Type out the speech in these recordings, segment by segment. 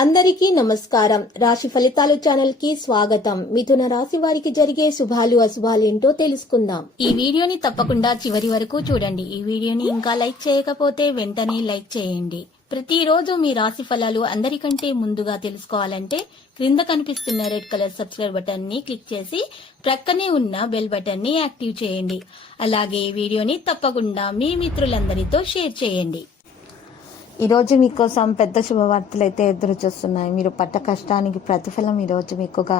అందరికీ నమస్కారం. రాశి ఫలితాలు ఛానల్ కి స్వాగతం. మిథున రాశి వారికి జరిగే శుభాలు అశుభాలు ఏంటో తెలుసుకుందాం. ఈ వీడియోని తప్పకుండా చివరి వరకు చూడండి. ఈ వీడియోని ఇంకా లైక్ చేయకపోతే వెంటనే లైక్ చేయండి. ప్రతిరోజు మీ రాశి ఫలాలు అందరికంటే ముందుగా తెలుసుకోవాలంటే క్రింద కనిపిస్తున్న రెడ్ కలర్ సబ్స్క్రైబ్ బటన్ ని క్లిక్ చేసి ప్రక్కనే ఉన్న బెల్ బటన్ ని యాక్టివ్ చేయండి. అలాగే ఈ వీడియోని తప్పకుండా మీ మిత్రులందరితో షేర్ చేయండి. ఈరోజు మీకోసం పెద్ద శుభవార్తలు అయితే ఎదురు చూస్తున్నాయి. మీరు పట్ట కష్టానికి ప్రతిఫలం ఈరోజు మీకు ఒక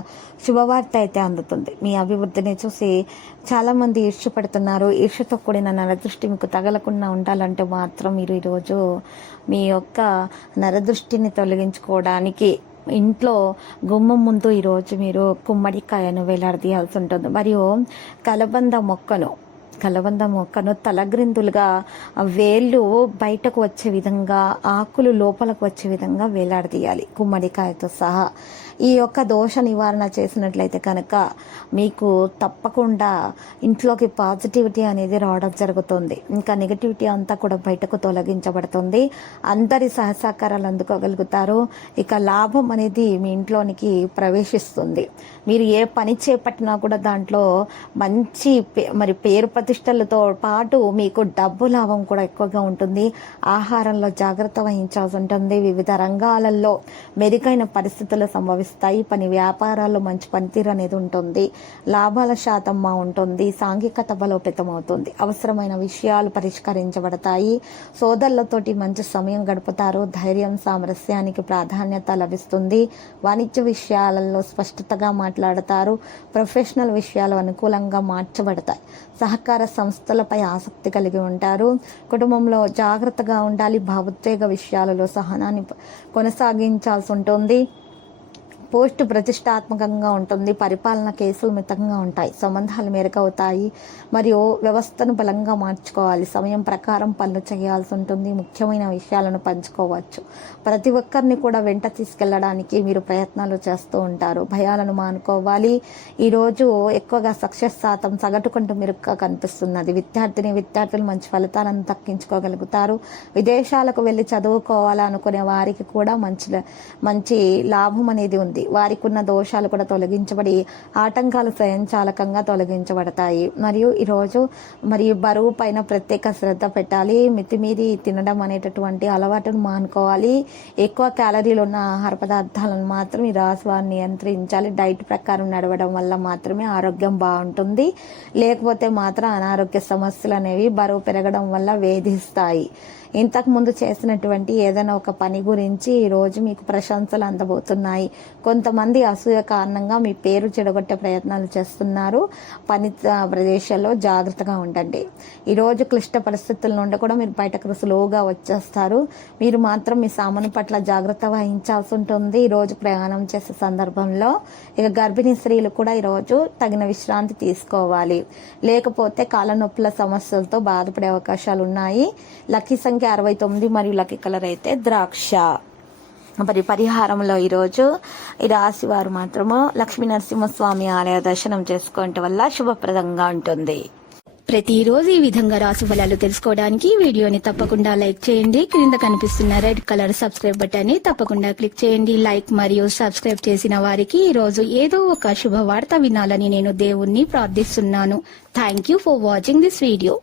శుభవార్త అయితే అందుతుంది. మీ అభివృద్ధిని చూసి చాలా మంది ఈర్ష్యపడుతున్నారు. ఈర్ష్యతో కూడిన నరదృష్టి మీకు తగలకుండా ఉండాలంటే మాత్రం మీరు ఈరోజు మీ యొక్క నరదృష్టిని తొలగించుకోవడానికి ఇంట్లో గుమ్మం ముందు ఈరోజు మీరు గుమ్మడికాయను వేలాడదీయాల్సి ఉంటుంది. మరియు కలబంద మొక్కను తలగ్రిందులుగా వేళ్ళు బయటకు వచ్చే విధంగా, ఆకులు లోపలకు వచ్చే విధంగా వేలాడదీయాలి గుమ్మడికాయతో సహా. ఈ యొక్క దోష నివారణ చేసినట్లయితే కనుక మీకు తప్పకుండా ఇంట్లోకి పాజిటివిటీ అనేది రావడం జరుగుతుంది. ఇంకా నెగటివిటీ అంతా కూడా బయటకు తొలగించబడుతుంది. అందరి సహసహకారాలు అందుకోగలుగుతారు. ఇక లాభం అనేది మీ ఇంట్లోనికి ప్రవేశిస్తుంది. మీరు ఏ పని చేపట్టినా కూడా దాంట్లో మంచి పేరు ప్రతిష్టలతో పాటు మీకు డబ్బు లాభం కూడా ఎక్కువగా ఉంటుంది. ఆహారంలో జాగ్రత్త వహించాల్సి ఉంటుంది. వివిధ రంగాలలో మెరుగైన పరిస్థితులు సంభవిస్తాయి. పని వ్యాపారాల్లో మంచి పనితీరు అనేది ఉంటుంది. లాభాల శాతం ఉంటుంది. సాంఘికత బలోపేతం అవుతుంది. అవసరమైన విషయాలు పరిష్కరించబడతాయి. సోదరులతోటి మంచి సమయం గడుపుతారు. ధైర్యం, సామరస్యానికి ప్రాధాన్యత లభిస్తుంది. వాణిజ్య విషయాలలో స్పష్టతగా మాట్లాడతారు. ప్రొఫెషనల్ విషయాలు అనుకూలంగా మార్చబడతాయి. సహకార సంస్థలపై ఆసక్తి కలిగి ఉంటారు. కుటుంబంలో జాగ్రత్తగా ఉండాలి. భావోద్వేగ విషయాలలో సహనాన్ని కొనసాగించాల్సి ఉంటుంది. పోస్టు ప్రతిష్టాత్మకంగా ఉంటుంది. పరిపాలన కేసులు మితంగా ఉంటాయి. సంబంధాలు మెరుగవుతాయి. మరియు వ్యవస్థను బలంగా మార్చుకోవాలి. సమయం ప్రకారం పనులు చేయాల్సి ఉంటుంది. ముఖ్యమైన విషయాలను పంచుకోవచ్చు. ప్రతి ఒక్కరిని కూడా వెంట తీసుకెళ్లడానికి మీరు ప్రయత్నాలు చేస్తూ ఉంటారు. భయాలను మానుకోవాలి. ఈరోజు ఎక్కువగా సక్సెస్ శాతం సగటు కంటూ మెరుగ్గా కనిపిస్తున్నది. విద్యార్థులు మంచి ఫలితాలను దక్కించుకోగలుగుతారు. విదేశాలకు వెళ్ళి చదువుకోవాలనుకునే వారికి కూడా మంచి లాభం అనేది ఉంది. వారికి ఉన్న దోషాలు కూడా తొలగించబడి ఆటంకాలు స్వయంచాలకంగా తొలగించబడతాయి. మరియు ఈరోజు బరువు పైన ప్రత్యేక శ్రద్ధ పెట్టాలి. మితిమీరి తినడం అనేటటువంటి అలవాటును మానుకోవాలి. ఎక్కువ క్యాలరీలు ఉన్న ఆహార పదార్థాలను మాత్రం ఈ రాశి వారు నియంత్రించాలి. డైట్ ప్రకారం నడవడం వల్ల మాత్రమే ఆరోగ్యం బాగుంటుంది. లేకపోతే మాత్రం అనారోగ్య సమస్యలు అనేవి బరువు పెరగడం వల్ల వేధిస్తాయి. ఇంతకు ముందు చేసినటువంటి ఏదైనా ఒక పని గురించి ఈరోజు మీకు ప్రశంసలు అందబోతున్నాయి. కొంతమంది అసూయ కారణంగా మీ పేరు చెడగొట్టే ప్రయత్నాలు చేస్తున్నారు. పని ప్రదేశాల్లో జాగ్రత్తగా ఉండండి. ఈరోజు క్లిష్ట పరిస్థితుల నుండి కూడా మీరు బయటకు సులువుగా వచ్చేస్తారు. మీరు మాత్రం మీ సామాను పట్ల జాగ్రత్త వహించాల్సి ఉంటుంది. ఈరోజు ప్రయాణం చేసే సందర్భంలో ఇక గర్భిణీ స్త్రీలు కూడా ఈరోజు తగిన విశ్రాంతి తీసుకోవాలి. లేకపోతే కాళ్ళ నొప్పుల సమస్యలతో బాధపడే అవకాశాలు ఉన్నాయి. లక్కీ సంఖ్య 69 మరియు లక్కీ కలర్ అయితే ద్రాక్ష. పరిహారంలో ఈరోజు ఈ రాశి వారు మాత్రము లక్ష్మీ నరసింహస్వామి ఆలయ దర్శనం చేసుకోవటం వల్ల శుభప్రదంగా ఉంటుంది. ప్రతిరోజు ఈ విధంగా రాశి ఫలాలు తెలుసుకోవడానికి వీడియోని తప్పకుండా లైక్ చేయండి. క్రింద కనిపిస్తున్న రెడ్ కలర్ సబ్స్క్రైబ్ బటన్ ని తప్పకుండా క్లిక్ చేయండి. లైక్ మరియు సబ్స్క్రైబ్ చేసిన వారికి ఈ రోజు ఏదో ఒక శుభవార్త వినాలని నేను దేవుణ్ణి ప్రార్థిస్తున్నాను. Thank you for watching this video.